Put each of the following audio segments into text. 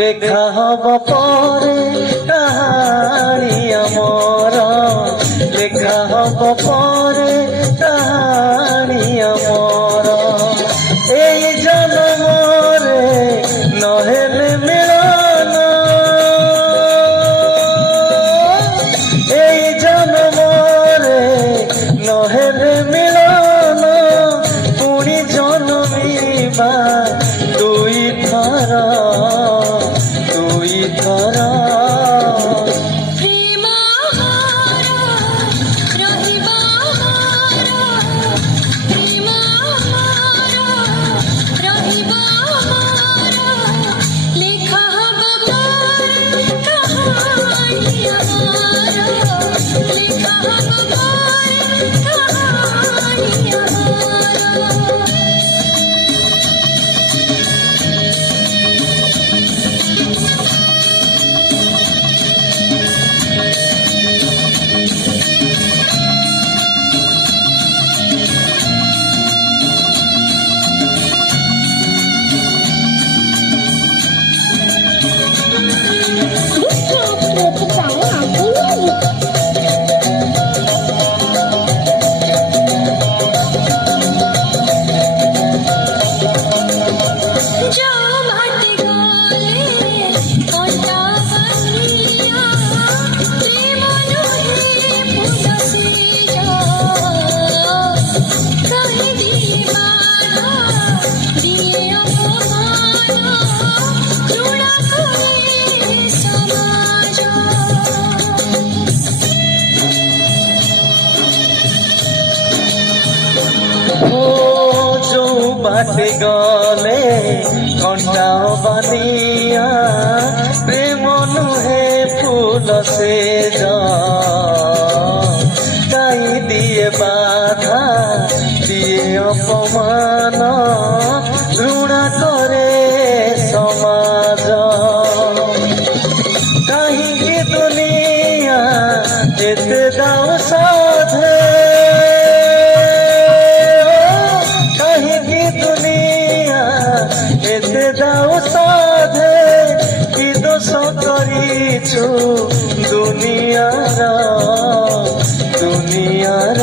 লেখা হব পরে কাহানি আমার, লেখা হব পরে কাহানি আমার। এই জন্মরে নহেলে মিলন, এই জন্মরে নহেলে মিলন, পুଣି জন্মিবা দুই থর, দুই থর। বাটে গলে কণ্টা বানিয়া, প্রেম নুহে ফুল সে যাই দিয়ে বাধা দিয়ে অপমান, ঘৃণা করে সমাজ। কাহিঁকি দুনিয়া যেতে দাও সাধে, এতে দাও সাধে, কি দোষ করিছু দুনিয়ার, দুনিয়ার।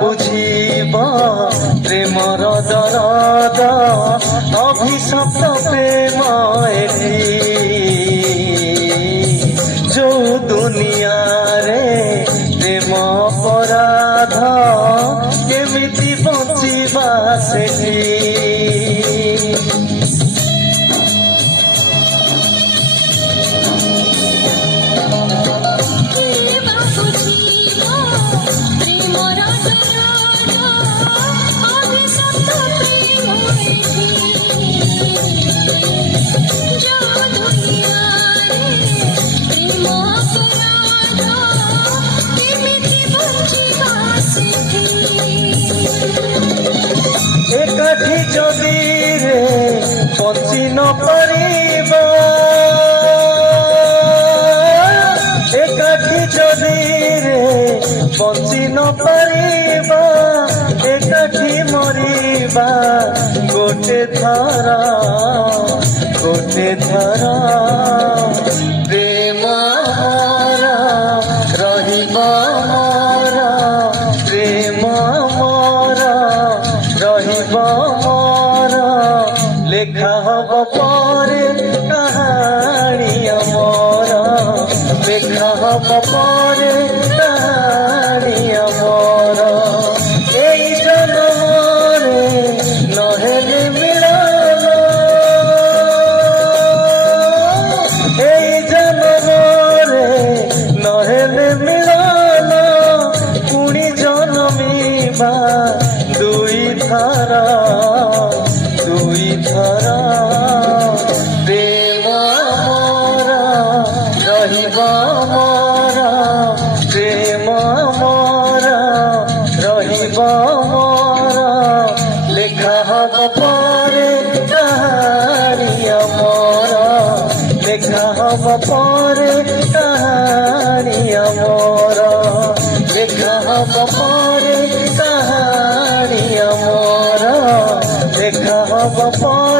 বুঝিব প্রেমর দরদ, অভিশপ্ত প্রেম এটি ଯୋଉ ଦୁନିଆରେ ପ୍ରେମ ଅପରାଧ, କେମିତି ବଞ୍ଚିବା ସେଠି। একাঠি যদি রে বঞ্চি নপারিব, একাঠি যদি রে বঞ্চি নপারিব, একাঠি মরিবা গোটে থর, গোটে থর। প্রেম মর রহিব মর, প্রেম মর রহিব মর, লেখা হব পরে কাহানি আমার, লেখা হব পরে हेले मिलन पुणी जनमिबा दुई थरा प्रेम मोरा रहिबा मोरा प्रेम मोरा रहिबा मोरा लेखा हब परे कहानी मोरा लेखा हब परे कहानी मोरा लेखा हब परे कहानी मोरा लेखा हब परे